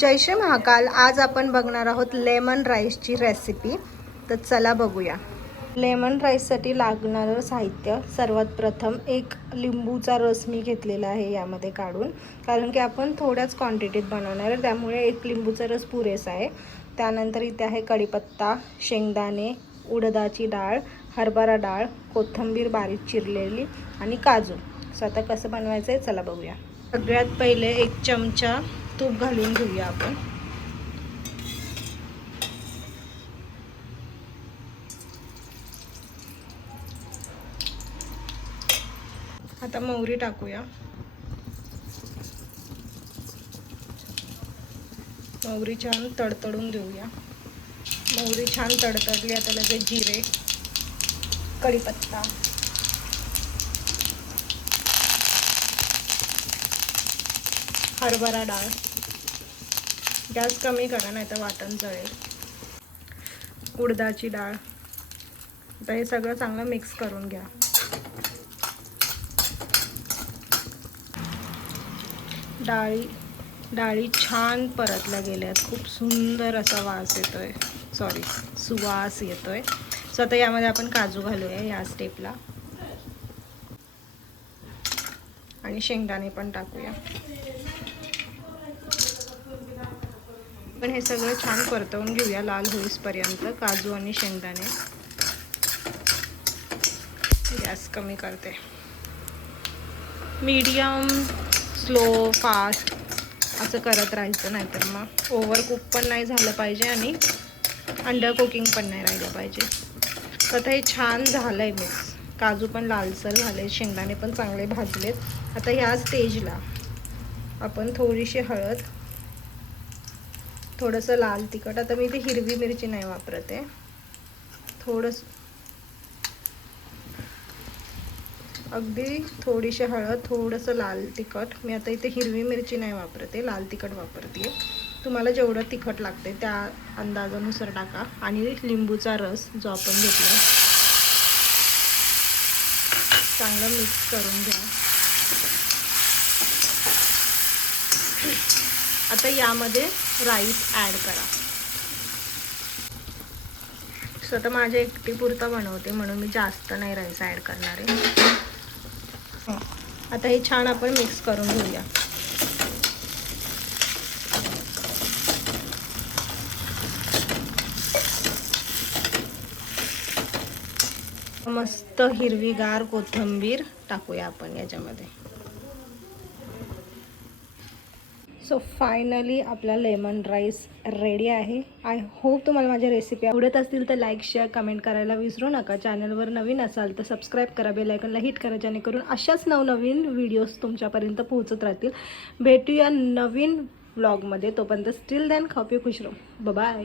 जय श्री महाकाल. आज आपण बघणार आहोत लेमन राईसची रेसिपी. तर चला बघूया. लेमन राईससाठी लागणारं साहित्य सर्वात प्रथम एक लिंबूचा रस मी घेतलेला आहे यामध्ये काढून, कारण की आपण थोड्याच क्वांटिटीत बनवणार आहे, त्यामुळे एक लिंबूचा रस पुरेसा आहे. त्यानंतर इथे आहे कढीपत्ता, शेंगदाणे, उडदाची डाळ, हरभरा डाळ, कोथिंबीर बारीक चिरलेली आणि काजू. सो आता कसं बनवायचं आहे चला बघूया. सगळ्यात पहिले 1 चमचा तूप घालून घेऊया आपण. आता मोहरी टाकूया. मोहरी छान तडतडून देऊया. मोहरी छान तडतडली. आता लगेच जिरे, कढीपत्ता, हरभरा डाळ. गॅस कमी करा नाही तर वाटण जळेल. उडदाची डाळ. आता हे सगळं चांगलं मिक्स करून घ्या. डाळी छान परतल्या गेल्यात. खूप सुंदर असा वास येतोय, सुवास येतोय. सो आता यामध्ये आपण काजू घालूया या स्टेपला, आणि शेंगदाणे पण टाकूया. पण हे सगळं छान परतवून घेऊया लाल होईपर्यंत काजू आणि शेंगदाणे. गॅस कमी करते. मीडियम, स्लो, फास्ट असं करत राहायचं, नाहीतर मग ओव्हर कुक पण नाही झालं पाहिजे आणि अंडर कुकिंग पण नाही राहिलं पाहिजे. आता हे छान झालं आहे मिक्स. काजू पण लालसर झाले, शेंगदाणे पण चांगले भाजलेत. आता ह्या स्टेजला आपण थोडीशी हळद, थोडंसं लाल तिखट. आता मी इथे हिरवी मिरची नाही वापरत आहे. अगदी थोडीशी हळद, थोडंसं लाल तिखट. मी आता इथे हिरवी मिरची नाही वापरते, लाल तिखट वापरते. तुम्हाला जेवढं तिखट लागते त्या अंदाजानुसार टाका. आणि लिंबूचा रस जो आपण घेतला चांगलं मिक्स करून घ्या. आता यामध्ये राईस ॲड करा. स्वतः माझ्या एकटीपुरता बनवते म्हणून मी जास्त नाही राईस ॲड करणार आहे. आता हे छान आपण मिक्स करून घेऊया. मस्त हिरवीगार कोथिंबीर टाकूया आपण याच्यामध्ये. सो फायनली आपला लेमन राईस रेडी आहे. आय होप तुम्हाला माझ्या रेसिपी आवडत असतील तर लाईक, शेअर, कमेंट करायला विसरू नका. चॅनलवर नवीन असाल तर सबस्क्राईब करा, बेल आयकॉनला हिट करा, जेणेकरून अशाच नवनवीन व्हिडिओज तुमच्यापर्यंत पोहोचत राहतील. भेटूया नवीन व्लॉगमध्ये. तोपर्यंत स्टिल देन खाऊ पिऊ खुश राहू. बाय.